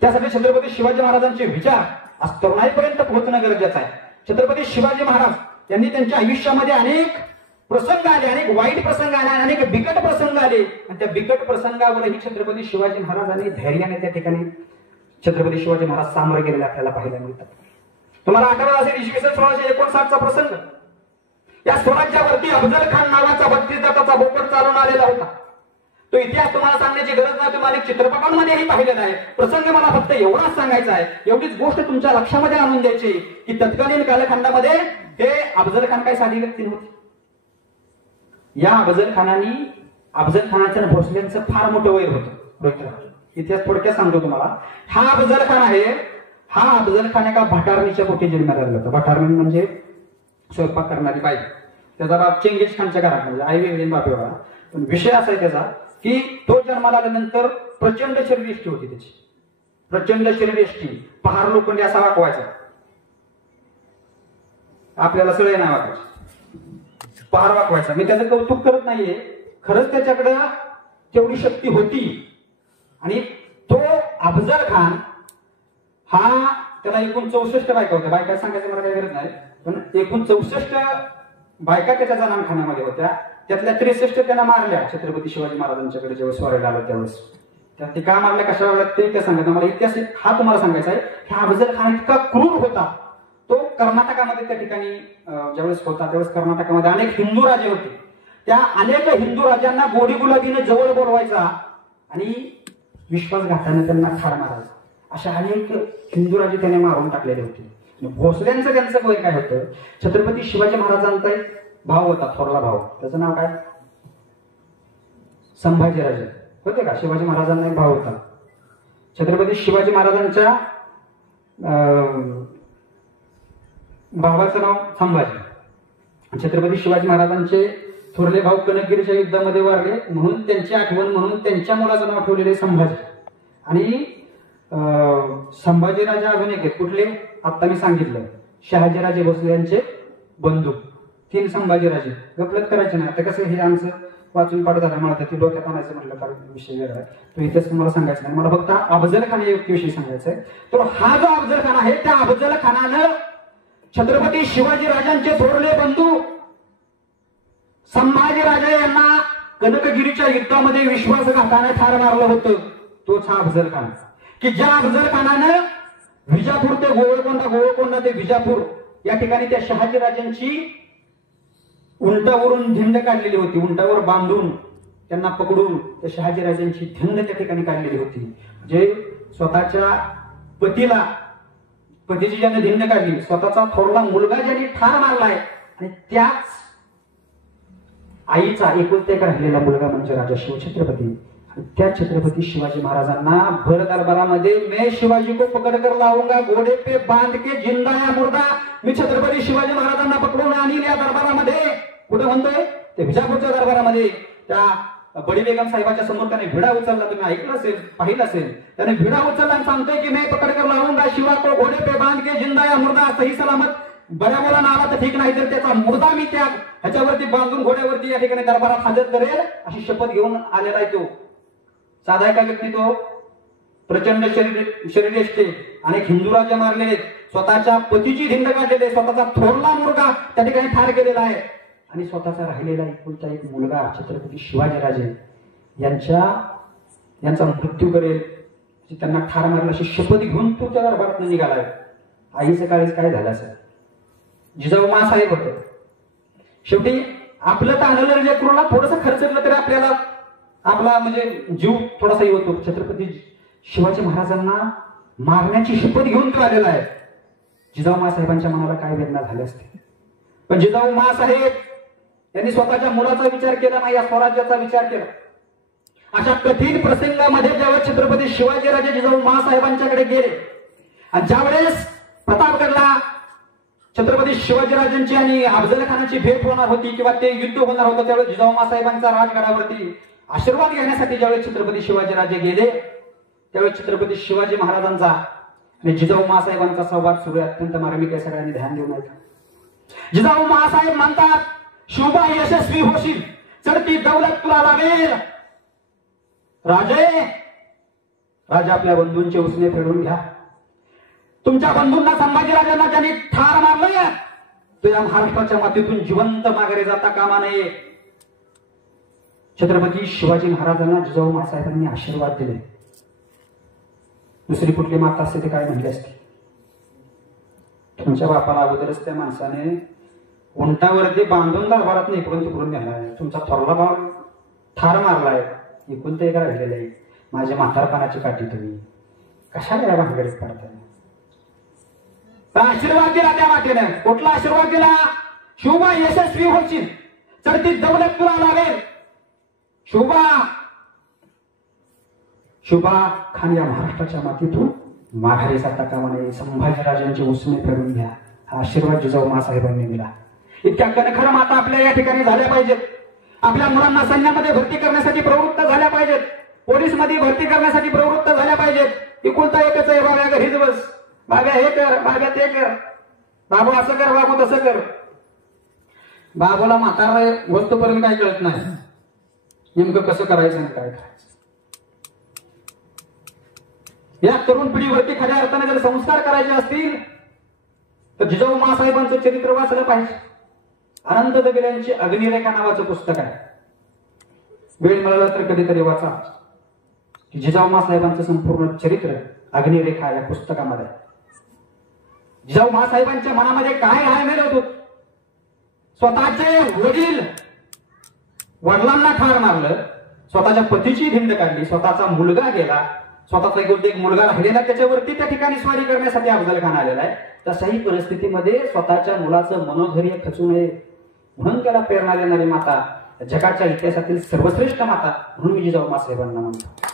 त्यासाठी छत्रपती शिवाजी महाराजांचे विचार आज तरुणाईपर्यंत पोहोचणं गरजेचं आहे. छत्रपती शिवाजी महाराज यांनी त्यांच्या आयुष्यामध्ये अनेक प्रसंग आले, अनेक वाईट प्रसंग आले, अनेक बिकट प्रसंग आले आणि त्या बिकट प्रसंगावरही छत्रपती शिवाजी महाराजांनी धैर्याने त्या ठिकाणी छत्रपती शिवाजी महाराज सामोरे गेलेले आपल्याला पाहायला मिळतात. तुम्हाला आठवत असेल 1659 चा प्रसंग. या स्वराज्यावरती अफजल खान नावाचा 32 दाताचा बोकड चालून आलेला होता. तो इतिहास तुम्हाला सांगण्याची गरज नाही, तुम्हाला चित्रपटांमध्येही पाहिलेला आहे. प्रसंग मला फक्त एवढाच सांगायचा आहे, एवढीच गोष्ट तुमच्या लक्षामध्ये आणून द्यायची की तत्कालीन कालखंडामध्ये हे अफजल खान काही साधी व्यक्ती नव्हती. या अफजल खानाच्या भोसल्यांचं फार मोठं वैर होतं. इतिहास थोडक्यात सांगतो तुम्हाला. हा अफजल खान आहे, हा अफजल खान एका भटारणीच्या पोटी जन्माला आला होता. भटारणी म्हणजे स्वयंपाक करणारी बाई. त्याचा बाप चेंगीज खानच्या घरात, म्हणजे आई वेगळी बाप वेगळा. पण विषय असा आहे त्याचा की तो जन्माला आल्यानंतर प्रचंड शरीरयष्टी होती त्याची, प्रचंड शरीरयष्टी. पहार लोखंडी असा वाकवायचा, आपल्याला सगळे नाही वाकायचे, पहार वाकवायचा. मी त्याचं कौतुक करत नाहीये, खरंच त्याच्याकडे तेवढी शक्ती होती. आणि तो अफजल खान हा, त्याला एकूण 64 बायका होत्या. बायका सांगायचं मला काही गरज नाही, पण एकूण 64 बायका त्याच्या जनानखान्यामध्ये होत्या. त्यातल्या 63 त्यांना मारल्या छत्रपती शिवाजी महाराजांच्याकडे जेव्हा स्वारीला आलो त्यावेळेस. ते का मारल्या, कशाला ते सांगत मला इतिहास हा तुम्हाला सांगायचा आहे. हा अफजल खान इतका क्रूर होता. तो कर्नाटकामध्ये त्या ठिकाणी ज्यावेळेस होता त्यावेळेस कर्नाटकामध्ये अनेक हिंदू राजे होते. त्या अनेक हिंदू राजांना गोडी गुलाबीने जवळ बोलवायचा आणि विश्वासघाताने त्यांना ठार मारायचा. अशा अनेक हिंदू राजे त्याने मारून टाकलेले होते. भोसल्यांचं त्यांचं वय काय होतं, छत्रपती शिवाजी महाराजांचा एक भाव होता, थोरला भाव. त्याचं नाव काय, संभाजीराजे होते का. शिवाजी महाराजांना एक भाव होता. छत्रपती शिवाजी महाराजांच्या भावाचं नाव संभाजी. छत्रपती शिवाजी महाराजांचे थोरले भाऊ कनकगिरीच्या युद्धामध्ये वारले म्हणून त्यांची आठवण म्हणून त्यांच्या मुलाचं नाव ठेवलेले संभाजी. आणि संभाजीराजे अजून एक आहेत, कुठले आता मी सांगितलं, शहाजीराजे भोसले यांचे बंधू. 3 संभाजीराजे. गपलत करायचे नाही. आता कसं हे आमचं वाचून पाठ झालं, मला ते डोक्यात आणायचं म्हटलं कारण विषय वेगळा आहे, तो इतिहास तुम्हाला सांगायचा नाही. मला फक्त अफजल खान या व्यक्तीविषयी सांगायचं आहे. तर हा जो अफजल खान आहे, त्या अफजल खानानं छत्रपती शिवाजी राजांचे थोरले बंधू संभाजीराजे यांना कनकगिरीच्या युद्धामध्ये विश्वासघाताने ठार मारलं होतं. तोच हा अफजल खान, की ज्या अफजल खानानं विजापूर ते गोवळकोंडा ते विजापूर या ठिकाणी त्या शहाजीराजांची उंटावरून धिंड काढलेली होती. उंटावर बांधून त्यांना पकडून त्या शहाजीराजांची धिंड त्या ठिकाणी काढलेली होती. जे स्वतःच्या पतीची ज्याने धिंड काढली, स्वतःचा थोरला मुलगा ज्याने ठार मारलाय आणि त्याच आईचा एकुलता एक राहिलेला मुलगा म्हणजे राजा शिवछत्रपती. त्या छत्रपती शिवाजी महाराजांना भर दरबारामध्ये मैं शिवाजी को पकड़ कर लाऊंगा, घोडे पे बांध के जिंदा या मुर्दा. मी छत्रपती शिवाजी महाराजांना पकडून आणील या दरबारामध्ये. कुठे म्हणतोय, ते विजापूरच्या दरबारामध्ये. त्या बडी बेगम साहेबाच्या समोर त्याने भिडा उचलला, तुम्ही ऐकलं असेल, पाहिलं असेल. त्याने भिडा उचलला आणि सांगतोय की मैं पकड़ कर लाऊंगा शिवा को घोडे पे बांध के जिंदा या मुर्दा, सही सलामत. बड्या मुलांना आला तर ठीक नाही तर त्याचा मुर्दा मी त्या ह्याच्यावरती बांधून घोड्यावरती या ठिकाणी दरबारात हजर करेल अशी शपथ घेऊन आलेला आहे तो. साधा एका व्यक्ती तो प्रचंड शरीरयष्टी, अनेक हिंदू राजे मारलेले, स्वतःच्या पतीची धिंड काढलेले, स्वतःचा थोरला मुलगा त्या ठिकाणी ठार केलेला आहे आणि स्वतःचा राहिलेला एकुलता एक मुलगा छत्रपती शिवाजीराजे यांचा मृत्यू करेल, त्यांना ठार मारला अशी शपथ घेऊन तो त्या दरबारात निघालाय. आईचं काळीच काय झालं असेल. जिजाऊ मासाहेब होते. शेवटी आपलं ताणलं लेकरूला थोडंसं खर्चलं तरी आपल्याला आपला म्हणजे जीव थोडासा होतो. छत्रपती शिवाजी महाराजांना मारण्याची शपथ घेऊन तो आलेला आहे. जिजाऊ मासाहेबांच्या मनाला काय वेदना झाल्या असते, पण जिजाऊ मासाहेब यांनी स्वतःच्या मुलाचा विचार केला नाही, या स्वराज्याचा विचार केला. अशा कठीण प्रसंगामध्ये जेव्हा छत्रपती शिवाजीराजे जिजाऊ मासाहेबांच्याकडे गेले आणि ज्यावेळेस प्रतापगडला छत्रपती शिवाजीराजांची आणि अफजल खानाची भेट होणार होती किंवा ते युद्ध होणार होतं, त्यावेळेस जिजाऊ मासाहेबांचा राजगडावरती आशीर्वाद घेण्यासाठी ज्यावेळेस छत्रपती शिवाजीराजे गेले त्यावेळेस छत्रपती शिवाजी महाराजांचा आणि जिजाऊ मासाहेबांचा संवाद सुरू आहे. अत्यंत मार्मिक आहे, सगळ्यांनी ध्यान देऊन ऐका. जिजाऊ मासाहेब म्हणतात, शिवबा यशस्वी होशील, चढती दौलत तुला लाभेल. राजा आपल्या बंधूंचे उसने फेडून घ्या. तुमच्या बंधूंना संभाजीराजांना ज्यांनी ठार मारलंय तो या महाराष्ट्राच्या मातीतून जिवंत माघारी जाता कामा नये. छत्रपती शिवाजी महाराजांना जिजाऊ माँसाहेबांनी आशीर्वाद दिले. दुसरी कुठली माता असते ते काय म्हणले असते. तुमच्या बापाला अगोदरच त्या माणसाने उंटावरती बांधून दरबारात इकडून तिकडून नेलाय. तुमचा थोरला भाव ठार मारलाय. एकूण ते का राहिलेलं आहे. माझ्या म्हातारपणाची काठी तुम्ही कशाला या भानगडीत पडताय. आशीर्वाद दिला त्या वाटेने. कुठला आशीर्वाद दिला. शिवबा यशस्वी होशील. चढती दौलत तुला लावेल. शुभा खान या महाराष्ट्राच्या मातीतून माघारी जाता कामा नये. संभाजीराजांचे उसने फेडून घ्या. हा आशीर्वाद जिजाऊ माँसाहेबांनी दिला. इतक्या कणखर माता आपल्या या ठिकाणी झाल्या पाहिजेत. आपल्या मुलांना सैन्यामध्ये भरती करण्यासाठी प्रवृत्त झाल्या पाहिजेत. पोलीस मध्ये भरती करण्यासाठी प्रवृत्त झाल्या पाहिजेत. एकुलता एकच आहे. बाबा घरीच बस. बाबा हे कर. बाबा ते कर. बाबू असं कर. बाबू तसं कर. बाबूला म्हातारा वस्तूपर्यंत काय कळत नाही. नेमकं कसं करायचं आणि काय करायचं. या तरुण पिढीवरती खऱ्या अर्थाने जर संस्कार करायचे असतील तर जिजाऊ माँसाहेबांचं चरित्र वाचलं पाहिजे. अनंत दगड यांची अग्निरेखा नावाचं पुस्तक आहे. वेळ मिळाला तर कधीतरी वाचा. जिजाऊ माँसाहेबांचं संपूर्ण चरित्र अग्निरेखा या पुस्तकामध्ये. जिजाऊ माँसाहेबांच्या मनामध्ये काय घालमेल होतो. स्वतःचे वडील वडिलांना ठार मारलं. स्वतःच्या पतीची धिंड काढली. स्वतःचा मुलगा गेला. स्वतःचा एक मुलगा राहिलेला त्याच्यावरती त्या ठिकाणी स्वारी करण्यासाठी अफजल खान आलेला आहे. तशाही परिस्थितीमध्ये स्वतःच्या मुलाचं मनोधैर्य खचू नये म्हणून त्याला प्रेरणा देणारी माता, जगाच्या इतिहासातील सर्वश्रेष्ठ माता म्हणून मी जिजाऊ माँसाहेबांना म्हणतो.